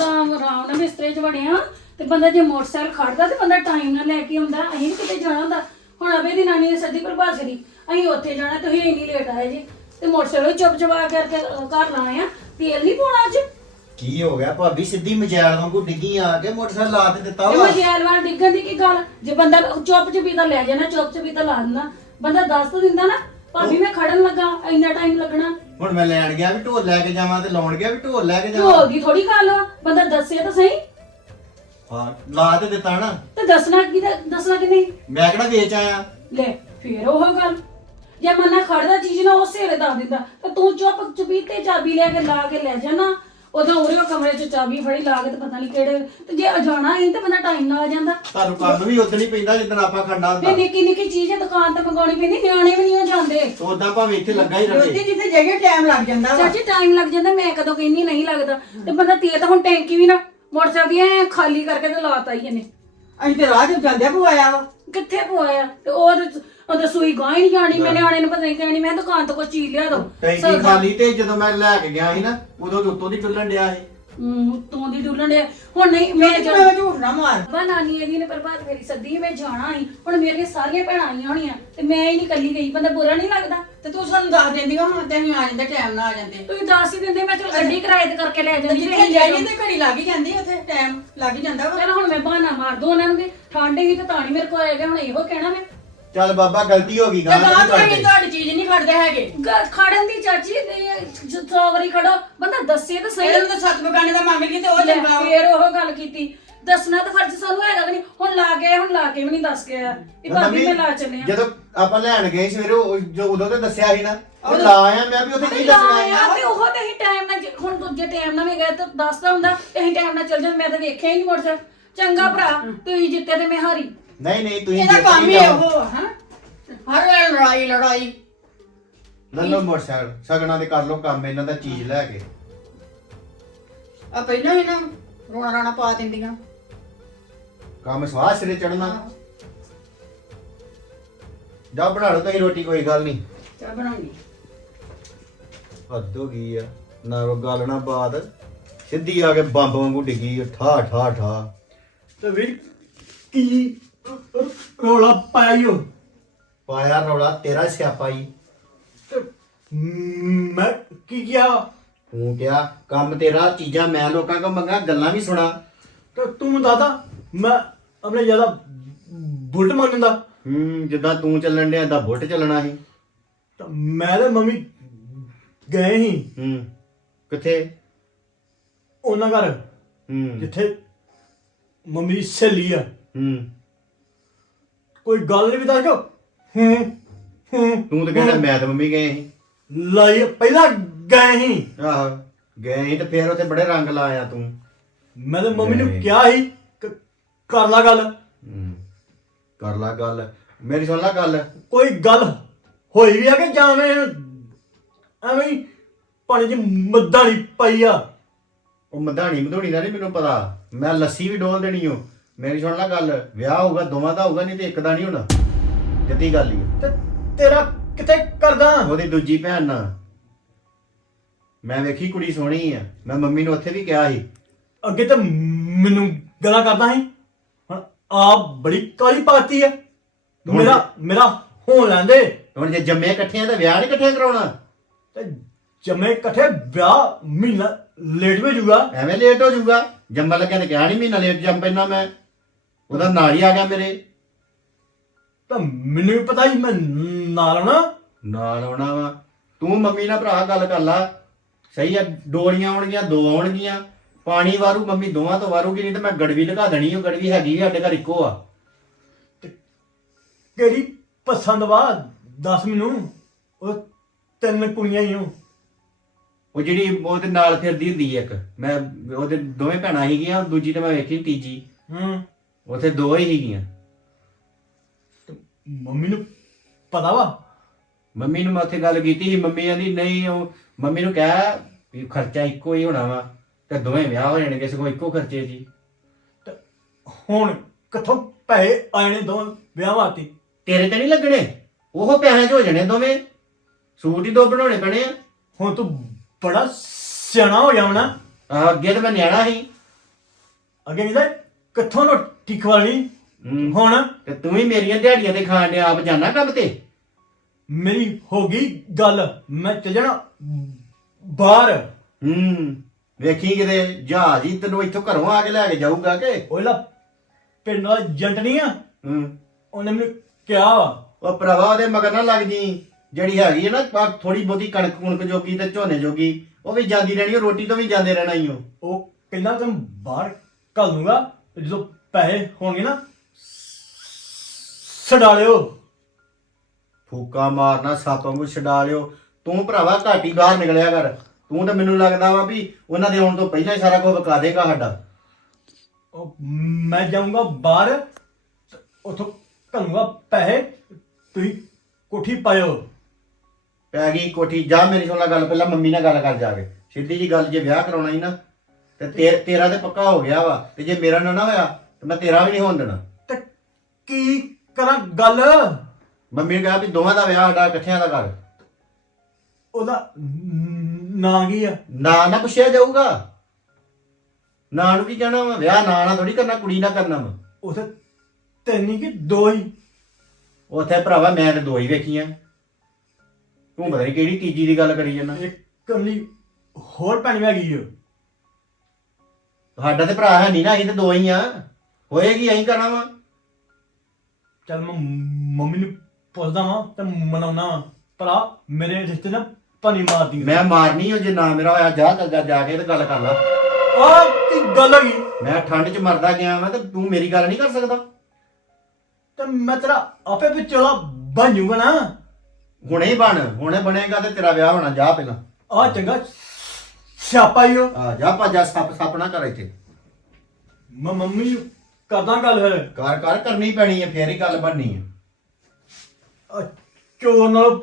ਦਾ ਆਰਾਮ ਨਾਲ ਬਿਸਤਰੇ 'ਚ ਵੜਿਆ ਤੇ ਬੰਦਾ ਜੇ ਮੋਟਰਸਾਈਕਲ ਖੜਦਾ ਤੇ ਬੰਦਾ ਟਾਈਮ ਨਾਲ ਲੈ ਕੇ ਆਉਂਦਾ ਅਸੀਂ ਵੀ ਕਿਤੇ ਜਾਣਾ ਹੁੰਦਾ। ਹੁਣ ਅਬੇ ਦੀ ਨਾਨੀ ਨੇ ਸੱਦੀ ਪ੍ਰਭਾਤ ਕਰੀ ਅਸੀਂ ਉੱਥੇ ਜਾਣਾ ਤੁਸੀਂ ਇੰਨੀ ਲੇਟ ਆਏ ਜੀ। ਤੇ ਮੋਟਰਸਾਈਕਲ ਚੁੱਪ ਚੁਪਾ ਕਰਕੇ ਘਰ ਲਾਏ ਆ ਤੇਲ ਨਹੀਂ ਪਾਉਣਾ ਅੱਜ? ਕੀ ਹੋ ਗਿਆ ਭਾਬੀ? ਸਿੱਧੀ ਮਜੈਲ ਵਾਂਗੂ ਡਿੱਗੀ ਆ ਕੇ ਮੋਟਰਸਾਈਕਲ ਲਾ ਤੇ ਦਿੱਤਾ ਤੇ ਵਾ। ਮਜੈਲ ਵਾਲ ਡਿੱਗਣ ਦੀ ਕੀ ਗੱਲ? ਜੇ ਬੰਦਾ ਚੁੱਪ ਚੁਪੀਤਾ ਲੈ ਜਾਣਾ ਚੁੱਪ ਚੁਪੀਤਾ ਲਾ ਦਿੰਦਾ। ਬੰਦਾ ਦੱਸ ਤਾਂ ਦਿੰਦਾ ਨਾ ਭਾਬੀ ਮੈਂ ਖੜਨ ਲੱਗਾ ਇੰਨਾ ਟਾਈਮ ਲੱਗਣਾ। ਹੁਣ ਮੈਂ ਲੈਣ ਗਿਆ ਵੀ ਢੋਲ ਲੈ ਕੇ ਜਾਵਾਂ ਤੇ ਲਾਉਣ ਗਿਆ ਵੀ ਢੋਲ ਲੈ ਕੇ ਜਾਵਾਂ। ਢੋਲ ਦੀ ਥੋੜੀ ਗੱਲ ਆ ਬੰਦਾ ਦੱਸੇ ਤਾਂ ਸਹੀ। ਹਾਂ ਲਾ ਤੇ ਦਿੱਤਾ ਨਾ। ਤੇ ਦੱਸਣਾ ਕੀ ਦੱਸਣਾ ਕਿ ਨਹੀਂ ਮੈਂ ਕਿਹੜਾ ਵੇਚ ਆਇਆ? ਲੈ ਫੇਰ ਉਹ ਗੱਲ। ਜੇ ਮਨਾ ਖੜਦਾ ਚੀਜ਼ ਨਾ ਉਸੇ ਵੇਲੇ ਦੱਸ ਦਿੰਦਾ। ਤੇ ਤੂੰ ਚੁੱਪ ਚੁਪੀਤੇ ਚਾਬੀ ਲੈ ਕੇ ਲਾ ਕੇ ਲੈ ਜਾਣਾ। ਉਦੋਂ ਉਰੇ ਉਹ ਕਮਰੇ 'ਚ ਚਾਬੀ ਫੜੀ ਲਾ ਕੇ ਤੇ ਪਤਾ ਨਹੀਂ ਕਿਹੜੇ ਤੇ ਜੇ ਅਜਾਣਾ ਹੀ ਤੇ ਬੰਦਾ ਟਾਈਮ ਨਾਲ ਆ ਜਾਂਦਾ। ਤੁਹਾਨੂੰ ਕਰਨ ਵੀ ਉਦੋਂ ਹੀ ਪੈਂਦਾ ਜਿੱਦਣ ਆਪਾਂ ਖੰਡਾ ਤੇ ਹੁੰਦਾ। ਨਿੱਕੀ ਨਿੱਕੀ ਚੀਜ਼ ਹੈ ਦੁਕਾਨ ਤੇ ਮੰਗਾਉਣੀ ਪੈਂਦੀ ਨਿਆਣੇ ਵੀ ਨਹੀਂ ਉਹ ਜਾਂਦੇ। ਉਦਾਂ ਭਾਵੇਂ ਇੱਥੇ ਲੱਗਾ ਹੀ ਰੋਟੀ ਰਹੇ ਜਿੱਥੇ ਜਗ੍ਹਾ ਟਾਈਮ ਲੱਗ ਜਾਂਦਾ ਵਾ। ਚਾਚੀ ਟਾਈਮ ਲੱਗ ਜਾਂਦਾ ਮੈਂ ਕਦੋਂ ਕਹਿੰਦੀ ਨਹੀਂ ਲੱਗਦਾ। ਤੇ ਬੰਦਾ ਤੇਲ ਤਾਂ ਹੁਣ ਟੈਂਕੀ ਵੀ ਨਾ ਮੋਟਰਸਾਈਕਲ ਦੀ ਐਂ ਖਾਲੀ ਕਰਕੇ ਤੇ ਲਾਤਾ ਹੀ ਇਹਨੇ। ਅਸੀਂ ਤੇ ਰਾਹ 'ਚ ਜਾਂਦੇ ਪਵਾਇਆ ਵਾ। ਕਿੱਥੇ ਪਵਾਇਆ? ਤੇ ਉਹ ਤੇ- ਉਹ ਤਾਂ ਸੂਈ ਗਾਂ ਹੀ ਨਹੀਂ ਜਾਣੀ ਮੈਂ ਨਿਆਣੇ ਨੂੰ ਪਤਾ ਨਹੀਂ ਕਹਿਣੀ ਮੈਂ ਦੁਕਾਨ ਤੋਂ ਕੋਈ ਚੀਜ਼ ਲਿਆ ਦੋ। ਟੈਂਕੀ ਖਾਲੀ ਤੇ ਜਦੋਂ ਮੈਂ ਲੈ ਕੇ ਗਿਆ ਸੀ ਨਾ ਉਦੋਂ ਤੋਂ ਉੱਤੋਂ ਦੀ ਡੁੱਲਣ ਡਿਆ ਸੀ। ਹੂੰ ਤੂੰ ਦੀ ਡੁੱਲਣ ਡਿਆ। ਹੁਣ ਨਹੀਂ ਮੈਂ ਮੈਂ ਜਾਣਾ। ਝੂਠ ਨਾ ਮਾਰ। ਬਾ ਨਾਨੀ ਇਹਦੀ ਨੇ ਪ੍ਰਭਾਤ ਮੇਰੀ ਸੱਦੀ ਮੈਂ ਜਾਣਾ ਸੀ। ਹੁਣ ਮੇਰੀਆਂ ਸਾਰੀਆਂ ਭੈਣਾਂ ਆਈਆਂ ਹੋਣੀਆਂ ਤੇ ਮੈਂ ਹੀ ਨਹੀਂ ਇਕੱਲੀ ਗਈ। ਬੰਦਾ ਬੁਰਾ ਨਹੀਂ ਲੱਗਦਾ। ਤੇ ਤੂੰ ਸਾਨੂੰ ਦੱਸ ਦਿੰਦੀਆਂ ਹੁਣ ਤੇ ਅਸੀਂ ਆ ਜਾਂਦੇ ਟਾਈਮ ਨਾਲ ਆ ਜਾਂਦੇ। ਤੁਸੀਂ ਦੱਸ ਹੀ ਦਿੰਦੇ ਮੈਂ ਚਲ ਗੱਡੀ ਕਿਰਾਏ ਤੇ ਕਰਕੇ ਲੈ ਤੇ ਜਾਂਦੀ ਜਿੱਥੇ ਜਾਈਏ ਤੇ ਘੜੀ ਲੱਗ ਹੀ ਜਾਂਦੀ ਉੱਥੇ ਟਾਈਮ ਲੱਗ ਹੀ ਜਾਂਦਾ ਵਾ। ਚਲ ਹੁਣ ਮੈਂ ਬਹਾਨਾ ਮਾਰ ਦੋ ਉਹਨਾਂ ਨੂੰ ਕਿ ਠੰਡ ਹੀ ਤੇ ਤਾਂ ਨਹੀਂ ਮੇਰੇ ਕੋਲ ਆਏਗਾ ਹੁਣ ਇਹੋ ਕਹਿਣਾ ਮੈਂ। ਚੱਲ ਬਾਬਾ ਗਲਤੀ ਹੋ ਗਈ ਤੇ ਗਾਂ ਅਸੀਂ ਤੁਹਾਡੀ ਚੀਜ਼ ਨਹੀਂ ਖੜਦੇ ਹੈਗੇ। ਗ- ਖੜਨ ਦੀ ਚਾਚੀ ਸੌ ਵਾਰੀ ਖੜੋ। ਬੰਦਾ ਦੱਸੇ ਤਾਂ ਸਹੀ। ਇਹਨਾਂ ਨੂੰ ਤਾਂ ਸੱਤ ਬਗਾਨੇ ਦਾ ਮੰਗ ਲਈ ਤੇ ਉਹ ਲੈ, ਚੰਗਾ ਵਾ। ਫੇਰ ਉਹ ਗੱਲ ਕੀਤੀ। ਦੱਸਣਾ ਤਾਂ ਫਰਜ਼ ਸਾਨੂੰ ਹੈਗਾ ਕਿ ਨਹੀਂ। ਹੁਣ ਲਾ ਕੇ ਆਏ, ਹੁਣ ਲਾ ਕੇ ਵੀ ਨਹੀਂ ਦੱਸ ਕੇ ਆਇਆ ਇਹ ਭਾਬੀ ਮੈਂ ਲਾ ਚੱਲੇ ਆ ਜਦੋਂ ਆਪਾਂ ਲੈਣ ਗਏ ਸੀ ਸਵੇਰੇ ਉਹ ਜੋ ਉਦੋਂ ਤੇ ਦੱਸਿਆ ਸੀ ਨਾ ਉਹ ਲਾ ਆਇਆ ਮੈਂ ਵੀ ਉੱਥੇ ਕੀ ਦੱਸਣਾ ਆਇਆ ਹੈ। ਤੇ ਉਹ ਤੇ ਹੀ ਟਾਈਮ ਨਾਲ ਜੇ- ਹੁਣ ਦੂਜੇ ਟਾਈਮ ਨਾਲ ਵੀ ਗਏ ਤਾਂ ਦੱਸਦਾ ਹੁੰਦਾ ਤੇ ਅਸੀਂ ਟਾਈਮ ਨਾਲ ਚੱਲ ਜਾਂਦੇ ਮੈਂ ਤਾਂ ਵੇਖਿਆ ਹੀ ਨਹੀਂ ਮੋਟਰਸਾਈਕਲ ਚੰਗਾ ਭਰਾ ਤੁਸੀਂ ਜਿੱਤੇ ਤੇ ਮੈਂ ਹਾਰੀ। ਨਹੀਂ ਨਹੀਂ ਤੁਸੀਂ ਇਹਦਾ ਕੰਮ ਹੀ। ਉਹ ਹਾਂ? ਹਰ ਵੇਲੇ ਲੜਾਈ ਲੜਾਈ। ਲੈ ਲਓ ਮੋਟਰਸਾਈਕਲ ਸਗਣਾ ਦੇ ਕਰ ਲਓ ਕੰਮ ਇਹਨਾਂ ਦਾ ਚੀਜ਼ ਲੈ ਕੇ। ਆ ਪਹਿਲਾਂ ਹੀ ਨਾ ਰੋਣਾ ਰਾਣਾ ਪਾ ਦਿੰਦੀਆਂ। ਕੰਮ ਸਵਾਹ ਸਿਰੇ ਚੜਨਾ ਜਾ ਬਣਾ ਲਓ ਤੁਸੀਂ ਰੋਟੀ ਕੋਈ ਗੱਲ ਨਹੀਂ। ਚਾਹ ਬਣਾਉਣੀ ਹੱਦ ਹੋ ਗਈ ਆ। ਨਾ ਰੋ ਗੱਲ ਨਾ ਬਾਤ। ਸਿੱਧੀ ਆ ਕੇ ਬੰਬ ਵਾਂਗੂ ਡਿੱਗੀ ਠਾ ਠਾ ਠਾ। ਤੇ ਵੀਰ ਕੀ ਰੋਲਾ ਪਾਇਆ ਓ? ਪਾਇਆ ਰੌਲਾ ਤੇਰਾ ਸਿਆਪਾ ਹੀ ਤੇ ਮੈਂ ਕੀ ਕਿਹਾ? ਤੂੰ ਕਿਹਾ ਕੰਮ ਤੇਰਾ ਚੀਜ਼ਾਂ ਮੈਂ ਲੋਕਾਂ ਕੋਲ ਮੰਗਾ ਗੱਲਾਂ ਵੀ ਸੁਣਾ। ਤੇ ਤੂੰ ਦੱਸਦਾ ਮੈਂ ਆਪਣੇ ਜ਼ਿਆਦਾ ਬੁਲਟ ਮੰਗਦਾ ਹੂੰ ਜਿੱਦਾਂ ਤੂੰ ਚੱਲਣ ਡਿਆ ਦਾ ਬੁੱਟ ਚੱਲਣਾ ਸੀ। ਤਾਂ ਮੈਂ ਤੇ ਮੰਮੀ ਗਏ ਸੀ। ਹੂੰ ਕਿੱਥੇ? ਉਹਨਾਂ ਘਰ ਹੂੰ। ਜਿੱਥੇ ਮੰਮੀ ਦੀ ਸਹੇਲੀ ਆ। ਹੂੰ। ਕੋਈ ਗੱਲ ਨਹੀਂ ਵੀ ਦੱਸ ਕੋ ਹੂੰ ਹੂੰ ਤੂੰ ਤਾਂ ਕਹਿੰਦਾ ਮੈਂ ਤੇ ਮੰਮੀ ਗਏ ਸੀ। ਲਾਈ ਪਹਿਲਾਂ ਗਏ ਸੀ। ਆਹੋ ਗਏ ਸੀ ਤੇ ਫੇਰ ਉੱਥੇ ਬੜੇ ਰੰਗ ਲਾਇਆ ਤੂੰ। ਮੈਂ ਤੇ ਮੰਮੀ ਨੂੰ। ਕਿਹਾ ਸੀ ਕਿ ਕਰ ਲਾ ਗੱਲ। ਹੂੰ ਕਰ ਲਾ ਗੱਲ। ਮੇਰੀ ਸੁਣ ਲਾ ਗੱਲ। ਕੋਈ ਗੱਲ ਹੋਈ ਵੀ ਆ ਕਿ ਜਾਵੇਂ ਐਵੇਂ ਹੀ ਪਾਣੀ 'ਚ ਮੱਦਾ ਨਹੀਂ ਪਈ ਆ? ਉਹ ਮਧਾਣੀ ਮਧੋਣੀ ਦਾ ਨਹੀਂ ਮੈਨੂੰ ਪਤਾ। ਮੈਂ ਲੱਸੀ ਵੀ ਡੋਲ ਦੇਣੀ ਓ। ਮੇਰੀ ਸੁਣ ਲਾ ਗੱਲ ਵਿਆਹ ਹੋਊਗਾ ਦੋਵਾਂ ਦਾ ਹੋਊਗਾ ਨਹੀਂ ਤੇ ਇੱਕ ਦਾ ਨਹੀਂ ਹੋਣਾ। ਕਿੱਦੀ ਗੱਲ ਹੀ ਤੇ ਤੇਰਾ ਕਿੱਥੇ ਕਰਦਾ? ਉਹਦੀ ਦੂਜੀ ਭੈਣ ਨਾਲ। ਮੈਂ ਵੇਖੀ ਕੁੜੀ ਸੋਹਣੀ ਆ। ਮੈਂ ਮੰਮੀ ਨੂੰ ਉੱਥੇ ਵੀ ਕਿਹਾ ਸੀ। ਅੱਗੇ ਤਾਂ ਮੈਨੂੰ ਗੱਲਾਂ ਕਰਦਾ ਸੀ। ਹੁਣ ਆਪ ਬੜੀ ਕਾਲੀ ਪਾਤੀ ਆ। ਹੁਣ ਮੇਰਾ ਮੇਰਾ ਹੋਣ ਲੈਂਦੇ। ਹੁਣ ਜੇ ਜੰਮੇ ਇਕੱਠਿਆਂ ਤਾਂ ਵਿਆਹ ਨਹੀਂ ਇਕੱਠਿਆਂ ਕਰਾਉਣਾ। ਤੇ ਜਮੇ ਇਕੱਠੇ ਵਿਆਹ ਮਹੀਨਾ ਲੇਟ ਹੋ ਜਾਊਗਾ। ਐਵੇਂ ਲੇਟ ਹੋ ਜਾਊਗਾ। ਜੰਮਣ ਲੱਗਿਆ ਨੇ ਕਿਹਾ ਨਹੀਂ ਮਹੀਨਾ ਲੇਟ ਜੰਮ ਪੈਣਾ ਮੈਂ। ਉਹਦਾ ਨਾਲ ਹੀ ਆ ਗਿਆ ਮੇਰੇ। ਤਾਂ ਮੈਨੂੰ ਵੀ ਪਤਾ ਸੀ ਮੈਂ ਨਾਲ ਆਉਣਾ। ਨਾਲ ਆਉਣਾ ਵਾ। ਤੂੰ ਮੰਮੀ ਨਾਲ ਭਰਾ ਗੱਲ ਕਰ ਲਾ। ਸਹੀ ਆ ਡੋਲੀਆਂ ਆਉਣਗੀਆਂ ਦੋ ਆਉਣਗੀਆਂ। ਪਾਣੀ ਵਾਰੂ ਮੰਮੀ ਦੋਵਾਂ ਤੋਂ ਵਾਰੂਗੀ ਨਹੀਂ ਤੇ ਮੈਂ ਗੜਵੀ ਲਗਾ ਦੇਣੀ ਉਹ ਗੜਵੀ ਹੈਗੀ ਆ, ਸਾਡੇ ਘਰ ਇੱਕੋ ਆ। ਕਿਹੜੀ ਪਸੰਦ ਵਾ? ਦੱਸ ਮੈਨੂੰ। ਉਹ ਤਿੰਨ ਕੁੜੀਆਂ ਹੀ ਹੋ ਉਹ ਜਿਹੜੀ ਉਹਦੇ ਨਾਲ ਫਿਰਦੀ ਹੁੰਦੀ ਆ ਇੱਕ। ਮੈਂ ਉਹਦੇ ਦੋਵੇਂ ਭੈਣਾਂ ਸੀਗੀਆਂ ਦੂਜੀ ਤੇ ਮੈਂ ਵੇਖੀ ਤੀਜੀ। ਹੂੰ। ਉੱਥੇ ਦੋ ਹੀ ਸੀਗੀਆਂ। ਮੰਮੀ ਨੂੰ ਪਤਾ ਵਾ? ਮੰਮੀ ਨੂੰ ਮੈਂ ਉੱਥੇ ਗੱਲ ਕੀਤੀ ਸੀ ਮੰਮੀ ਕਹਿੰਦੀ ਨਹੀਂ ਉਹ ਮੰਮੀ ਨੂੰ ਕਿਹਾ ਵੀ ਖਰਚਾ ਇੱਕੋ ਹੀ ਹੋਣਾ ਵਾ ਤੇ ਦੋਵੇਂ ਵਿਆਹ ਹੋ ਜਾਣਗੇ ਸਗੋਂ ਇੱਕੋ ਖਰਚੇ ਜੀ ਤੇ ਹੁਣ ਕਿੱਥੋਂ ਪੈਸੇ ਨੇ ਦੋ ਵਿਆਹ ਵਾਸਤੇ? ਤੇਰੇ ਤੇ ਨਹੀਂ ਲੱਗਣੇ? ਉਹ ਪੈਸੇ 'ਚ ਹੋ ਜਾਣੇ ਦੋਵੇਂ। ਸੂਟ ਹੀ ਦੋ ਬਣਾਉਣੇ ਪੈਣੇ ਆ। ਹੁਣ ਤੂੰ ਬੜਾ ਸਿਆਣਾ ਹੋ ਜਾਵਣਾ। ਆਹ, ਅੱਗੇ ਤਾਂ ਮੈਂ ਨਿਆਣਾ ਸੀ। ਅੱਗੇ ਕਹਿੰਦਾ ਕਿੱਥੋਂ ਖਵਾਣੀ ਹੂੰ। ਹੁਣ? ਤੇ ਤੂੰ ਵੀ ਮੇਰੀਆਂ ਦਿਹਾੜੀਆਂ ਤੇ ਖਾਣ ਡਿਆ ਆਪ ਜਾਣਾ ਕੰਮ ਤੇ? ਮੇਰੀ ਹੋ ਗਈ ਗੱਲ। ਮੈਂ ਚੱਲ ਜਾਣਾ ਬਾਹਰ। ਹੂੰ। ਵੇਖੀ ਕਿਤੇ ਜਹਾਜ਼ ਹੀ ਤੈਨੂੰ ਇੱਥੋਂ ਘਰੋਂ ਆ ਕੇ ਲੈ ਕੇ ਜਾਊਗਾ ਕਿ? ਉਹਲਾ ਪਿੰਡ ਦਾ ਏਜੰਟ ਨਹੀਂ ਆ? ਹੂੰ। ਉਹਨੇ ਮੈਨੂੰ ਕਿਹਾ ਵਾ। ਉਹ ਭਰਾਵਾ ਉਹਦੇ ਮਗਰ ਨਾ ਲੱਗ ਜੀ। ਜਿਹੜੀ ਹੈਗੀ ਹੈ ਨਾ ਥੋੜੀ ਬਹੁਤੀ ਕਣਕ ਕੁਣਕ ਜੋਗੀ ਤੇ ਝੋਨੇ ਜੋਗੀ ਉਹ ਵੀ ਜਾਂਦੀ ਰਹਿਣੀ ਉਹ ਰੋਟੀ ਤੋਂ ਵੀ ਜਾਂਦੇ ਰਹਿਣਾ ਹੀ ਉਹ। ਉਹ ਕਹਿੰਦਾ ਤੈਨੂੰ ਬਾਹਰ ਕੱਲ ਦੂੰਗਾ ਤੇ ਜਦੋਂ ਪੈਸੇ ਹੋਣਗੇ ਨਾ ਛਡਾ ਲਿਓ। ਫੂਕਾ ਮਾਰਨਾ ਸੱਪ ਵਾਂਗੂ ਛਡਾ ਲਿਓ। ਤੂੰ ਭਰਾਵਾ ਘੱਟ ਬਾਹਰ ਨਿਕਲਿਆ ਕਰ। ਤੂੰ ਤਾਂ ਮੈਨੂੰ ਲੱਗਦਾ ਵਾ ਵੀ ਉਹਨਾਂ ਦੇ ਆਉਣ ਤੋਂ ਪਹਿਲਾਂ ਹੀ ਸਾਰਾ ਕੁਝ ਵਿਕਾ ਦੇਗਾ ਸਾਡਾ। ਉਹ ਮੈਂ ਜਾਊਂਗਾ ਬਾਹਰ ਤੇ ਉੱਥੋਂ ਘਲੂੰਗਾ ਪੈਸੇ। ਤੁਸੀਂ ਕੋਠੀ ਪਾਇਓ। ਪੈ ਗਈ ਕੋਠੀ। ਜਾ ਮੇਰੀ ਸੁਣ ਲੈ ਗੱਲ ਪਹਿਲਾਂ ਮੰਮੀ ਨਾਲ ਗੱਲ ਕਰ ਜਾ ਕੇ। ਸਿੱਧੀ ਜੀ ਗੱਲ ਜੇ ਵਿਆਹ ਕਰਾਉਣਾ ਹੀ ਨਾ ਤੇ ਤੇ- ਤੇਰਾ ਤੇ ਪੱਕਾ ਹੋ ਗਿਆ ਵਾ। ਤੇ ਜੇ ਮੇਰਾ ਨਾ ਨਾ ਹੋਇਆ ਤੇ ਮੈਂ ਤੇਰਾ ਵੀ ਨਹੀਂ ਹੋਣ ਦੇਣਾ। ਤੇ ਕੀ ਕਰਾਂ ਗੱਲ? ਮੰਮੀ ਨੇ ਕਿਹਾ ਵੀ ਦੋਵਾਂ ਦਾ ਵਿਆਹ ਸਾਡਾ ਇਕੱਠਿਆਂ ਦਾ ਕਰ ਉਹਦਾ ਨਾਂ ਕੀ ਆ? ਨਾ ਨਾ ਪੁੱਛਿਆ ਜਾਊਗਾ। ਨਾ ਨੂੰ ਕੀ ਕਹਿਣਾ ਵਾ? ਵਿਆਹ ਨਾ ਨਾ ਥੋੜੀ ਕਰਨਾ ਕੁੜੀ ਨਾਲ ਕਰਨਾ ਵਾ। ਉਥੇ ਤਿੰਨ ਕਿ ਦੋ ਹੀ? ਉੱਥੇ ਭਰਾਵਾ ਮੈਂ ਤੇ ਦੋ ਹੀ ਵੇਖੀਆਂ। ਤੂੰ ਪਤਾ ਨਹੀਂ ਕਿਹੜੀ ਤੀਜੀ ਦੀ ਗੱਲ ਕਰੀ ਜਾਂਦਾ। ਇੱਕ ਕਮਲੀ ਹੋਰ ਪੈਣੀ ਹੈਗੀ ਓ ਸਾਡਾ ਤੇ ਭਰਾ ਹੈ ਨਹੀਂ ਨਾ ਅਸੀਂ ਤੇ ਦੋ ਹੀ ਆ। ਹੋਏਗੀ ਅਸੀਂ ਕਰਨਾ ਵਾ। ਚੱਲ ਮੈਂ ਮੰਮੀ ਨੂੰ ਪੁੱਛਦਾ ਵਾਂ ਤੇ ਮਨਾਉਣਾ ਵਾਂ। ਭਰਾ ਮੇਰੇ ਰਿਸ਼ਤੇ ਨਾਲ ਪਾਣੀ ਮਾਰਦੀ ਮੈਂ ਮਾਰਨੀ ਹੋ ਜੇ ਨਾ ਮੇਰਾ ਹੋਇਆ ਜਾ ਚੱਲ ਜਾ ਜਾ ਕੇ ਤੇ ਗੱਲ ਕਰ ਲਾ। ਆ ਕੀ ਗੱਲ ਹੈਗੀ ਮੈਂ ਠੰਡ 'ਚ ਮਰਦਾ ਗਿਆ ਵਾਂ ਤੇ ਤੂੰ ਮੇਰੀ ਗੱਲ ਨਹੀਂ ਕਰ ਸਕਦਾ। ਤੇ ਮੈਂ ਤੇਰਾ ਆਪੇ ਵਿਚੋਲਾ ਬਣ ਜਾਊਗਾ ਨਾ। ਹੁਣੇ ਹੀ ਬਣ ਹੁਣੇ ਬਣੇਗਾ ਤੇ ਤੇਰਾ ਵਿਆਹ ਹੋਣਾ ਜਾ ਪਹਿਲਾਂ। ਆ ਚੰਗਾ ਸਿਆਪਾ ਹੀ ਓ। ਆ ਜਾ ਭੱਜਾ ਸੱਪ ਸੱਪ ਨਾ ਕਰ ਇੱਥੇ। ਮੈਂ ਮੰਮੀ ਕਰਦਾ ਗੱਲ ਫਿਰ। ਕਰ ਕਰ ਕਰਨੀ ਪੈਣੀ ਹੈ ਫੇਰ ਹੀ ਗੱਲ ਬਣਨੀ ਹੈ ਆਹ ਚੋਰ ਨਾਲ